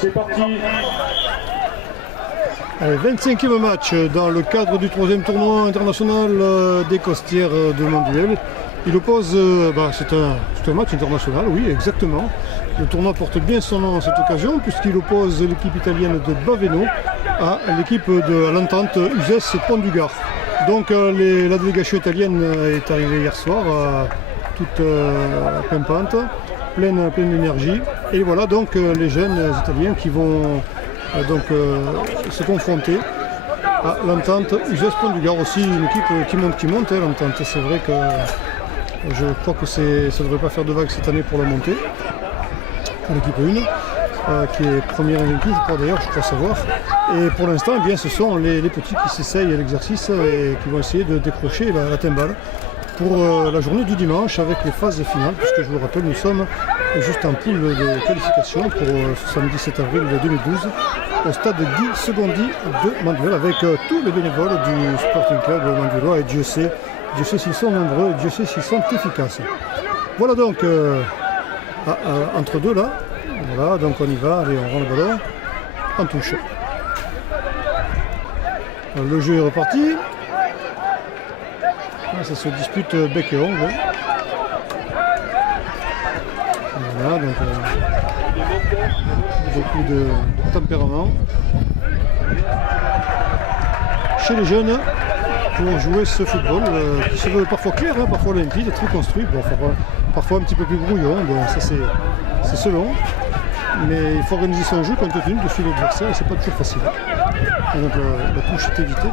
c'est parti. Allez, 25e match dans le cadre du 3e tournoi international des Costières de Manduel. Il oppose, c'est un match international, oui, exactement. Le tournoi porte bien son nom à cette occasion, puisqu'il oppose l'équipe italienne de Baveno à l'équipe de l'entente Uzès Pont du Gard. Donc la délégation italienne est arrivée hier soir, toute pimpante, pleine d'énergie. Et voilà donc les jeunes italiens qui vont se confronter à l'entente Uzès Pont du Gard, aussi une équipe qui monte l'entente. C'est vrai que je crois que ça ne devrait pas faire de vagues cette année pour la montée, pour l'équipe 1, qui est première invaincue, je crois d'ailleurs, je crois savoir. Et pour l'instant, eh bien, ce sont les petits qui s'essayent à l'exercice et qui vont essayer de décrocher la timbale pour la journée du dimanche avec les phases finales, puisque je vous le rappelle, nous sommes juste en poule de qualification pour ce samedi 7 avril 2012 au stade Guy Segondi de Manduel avec tous les bénévoles du Sporting Club manduelois, et Dieu sait s'ils sont nombreux, Dieu sait s'ils sont efficaces. Voilà donc entre deux là, voilà, donc on y va, allez, on rend le ballon en touche. Le jeu est reparti. Ça se dispute bec et ongle. Voilà, donc beaucoup de tempérament chez les jeunes pour jouer ce football qui se veut parfois clair, parfois limpide, très construit, parfois un petit peu plus brouillon, ça c'est selon, mais il faut organiser son jeu compte tenu de suivre l'adversaire et c'est pas toujours facile. Et donc la touche est évitée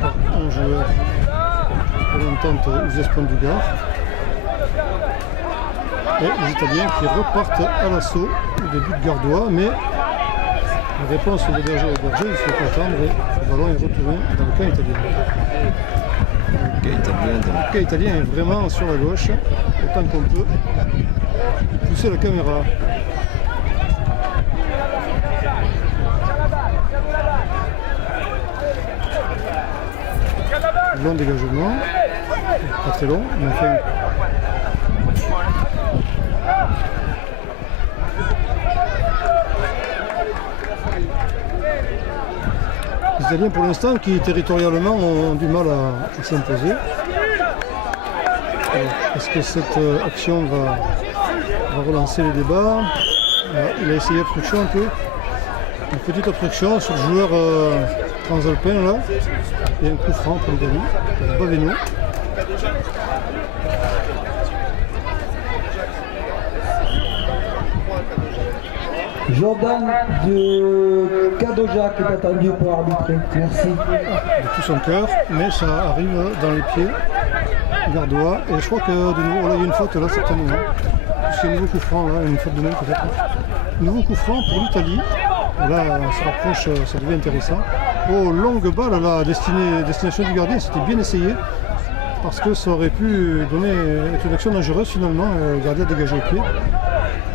par un joueur de l'entente Uzès Pont du Gard. Et les Italiens qui repartent à l'assaut au début de Gardois, mais la réponse de Berger au Berger, il ne faut pas attendre et le ballon est retourné dans le camp italien. Le camp italien est vraiment sur la gauche, autant qu'on peut pousser la caméra. Long dégagement, pas très long, mais enfin. Les Italiens pour l'instant qui territorialement ont du mal à s'imposer. Est-ce que cette action va relancer les débats? Il a essayé obstruction un peu. Une petite obstruction sur le joueur transalpin là. Et un coup franc pour l'Italie, pour Baveno. Jordan de Kadoja qui est attendu pour arbitrer. Merci. De tout son cœur, mais ça arrive dans les pieds. Gardois. Et je crois que de nouveau, là, il y a une faute là certainement. C'est un nouveau coup franc, là, une faute de même peut-être. Nouveau coup franc pour l'Italie. Là, on se rapproche, ça devient intéressant. Oh, longue balle à la destination du gardien, c'était bien essayé. Parce que ça aurait pu être une action dangereuse finalement. Le gardien a dégagé le pied.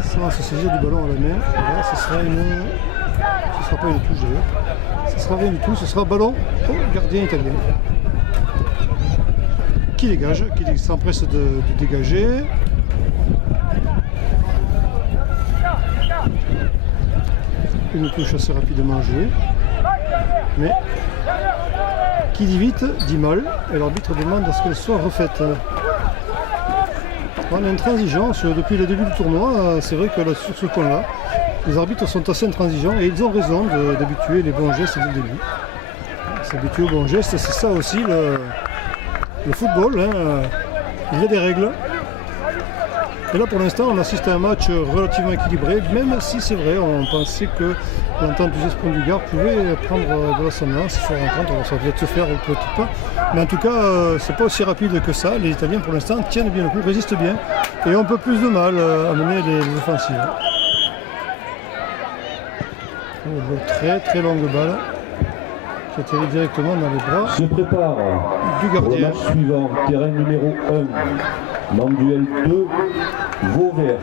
Sans se saisir du ballon à la main. Là, ce sera pas une touche d'ailleurs. Ce sera rien du tout, ce sera ballon au gardien italien. Qui dégage, qui s'empresse de dégager. Une touche assez rapidement jouée. Mais qui dit vite, dit mal. Et l'arbitre demande à ce qu'elle soit refaite. On a une transigence depuis le début du tournoi. C'est vrai que là, sur ce point-là, les arbitres sont assez intransigeants et ils ont raison d'habituer les bons gestes dès le début. S'habituer aux bons gestes, c'est ça aussi le football. Il y a des règles. Et là pour l'instant on assiste à un match relativement équilibré, même si c'est vrai, on pensait que l'entente Uzès Pont du Gard pouvait prendre de l'ascendance sur l'entente, alors ça devait se faire au petit pas. Mais en tout cas, c'est pas aussi rapide que ça. Les Italiens pour l'instant tiennent bien le coup, résistent bien et ont un peu plus de mal à mener les offensives. Très très longue balle qui atterrit directement dans les bras se prépare du gardien. pour le match suivant, terrain numéro 1, Manduel 2, Vauvert.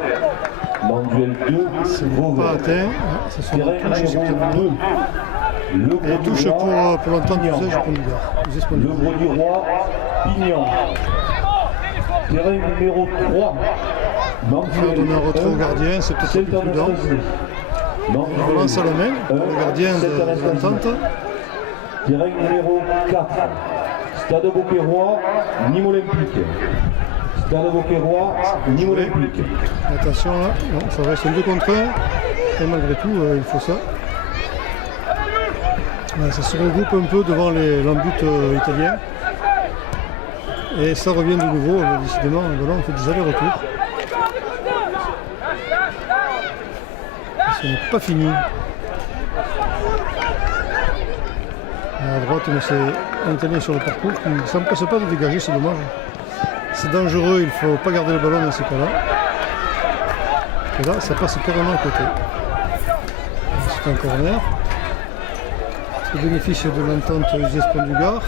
Manduel 2, Vauvert. Pas atteint, ça sera Terrain touche numéro 2, Le et touche pour l'entente Uzès Pont du Gard. Le Gros du Roi, Pignon. Terrain numéro 3, faire donner un retrait au gardien, c'est peut-être plus prudent. On relance à la main, le gardien de l'entente. Terrain numéro 4. Stade Beauquerrois, Nîmes Olympique. Stade Beauquerrois, Nîmes Olympique. Attention là, non, ça reste un 2 contre 1. Et malgré tout, il faut ça. Voilà, ça se regroupe un peu devant l'embut italien. Et ça revient de nouveau, décidément, le ballon fait des allers-retours. Ce n'est pas fini. À droite, mais c'est un Italien sur le parcours qui ne s'empresse pas de dégager, c'est dommage. C'est dangereux, il ne faut pas garder le ballon dans ces cas-là. Et là, ça passe carrément à côté. C'est un corner. Au bénéfice de l'entente Uzès-Pont-du-Gard.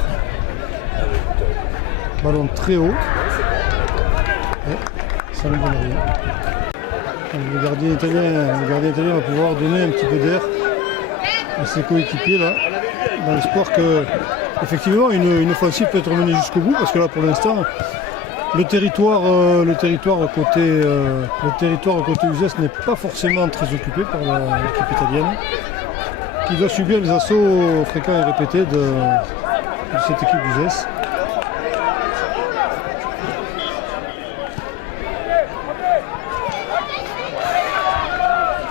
Ballon très haut. Et ça ne donne rien. Le gardien italien va pouvoir donner un petit peu d'air à ses coéquipiers là, dans l'espoir que effectivement une offensive peut être menée jusqu'au bout, parce que là pour l'instant le territoire côté Uzès n'est pas forcément très occupé par l'équipe italienne, qui doit subir les assauts fréquents et répétés de cette équipe d'Uzès.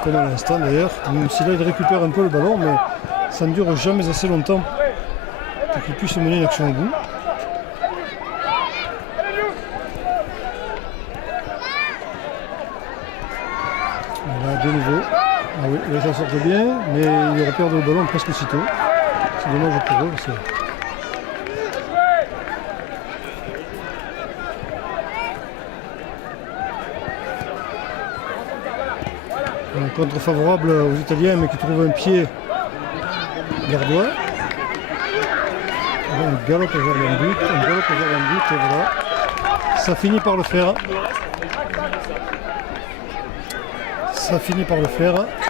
Comme à l'instant d'ailleurs, même si là il récupère un peu le ballon, mais ça ne dure jamais assez longtemps pour qu'il puisse mener l'action au bout. Là de nouveau, ah oui, là ça sort bien, mais il repère le ballon presque aussitôt. C'est dommage pour eux. Un contre favorable aux Italiens, mais qui trouve un pied gardois. On galope vers le but, et voilà. Ça finit par le faire.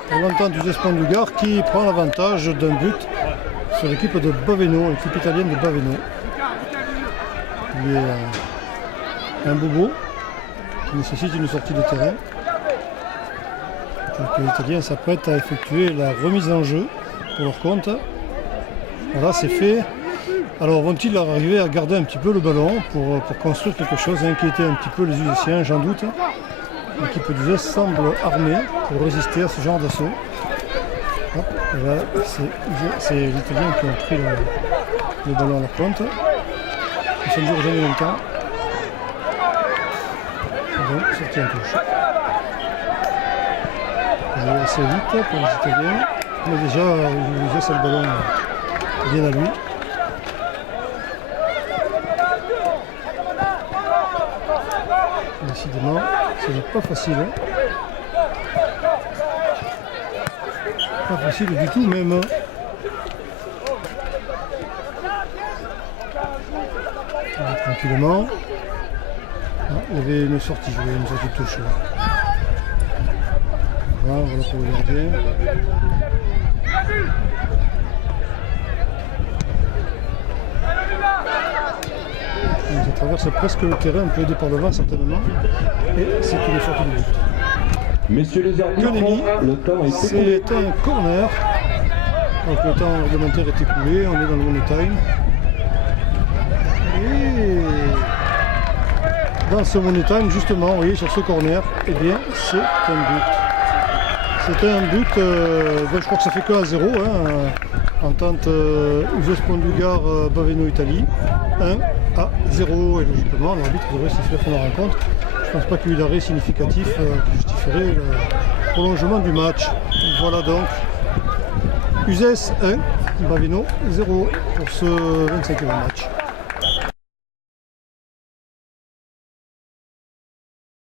Pour l'entente d'Uzès-Pont-du-Gard qui prend l'avantage d'un but sur l'équipe de Baveno, l'équipe italienne de Baveno. Il est un bobo qui nécessite une sortie de terrain. Donc les Italiens s'apprêtent à effectuer la remise en jeu pour leur compte. Voilà, c'est fait. Alors vont-ils arriver à garder un petit peu le ballon pour construire quelque chose, inquiéter un petit peu les Uzésiens, j'en doute. L'équipe d'Uzès semble armée pour résister à ce genre d'assaut. Là, c'est les Italiens qui ont pris le ballon à leur compte. Ça ne dure jamais longtemps. Donc, sortie en touche. Assez vite pour les Italiens, mais déjà Uzès a le ballon bien à lui. Décidément, ce n'est pas facile. Pas facile du tout même. Alors, tranquillement. Ah, il y avait une sortie de touche. Voilà pour le gardien. Ça traverse presque le terrain, un peu aidé par le vent certainement. Et c'est une sortie de but. Messieurs les arbitres, le temps est écoulé. C'est un corner. Donc le temps réglementaire est écoulé, on est dans le money time. Et dans ce money time, justement, vous voyez sur ce corner, eh bien c'est un but. C'était un but, je crois que ça fait que 1-0, entente Uzès-Pont-du-Gard, Baveno Italie, 1-0, et logiquement l'arbitre devrait siffler la rencontre. Je ne pense pas qu'il y ait eu d'arrêt significatif qui justifierait le prolongement du match. Voilà donc, Uzès 1, Baveno 0 pour ce 25e match.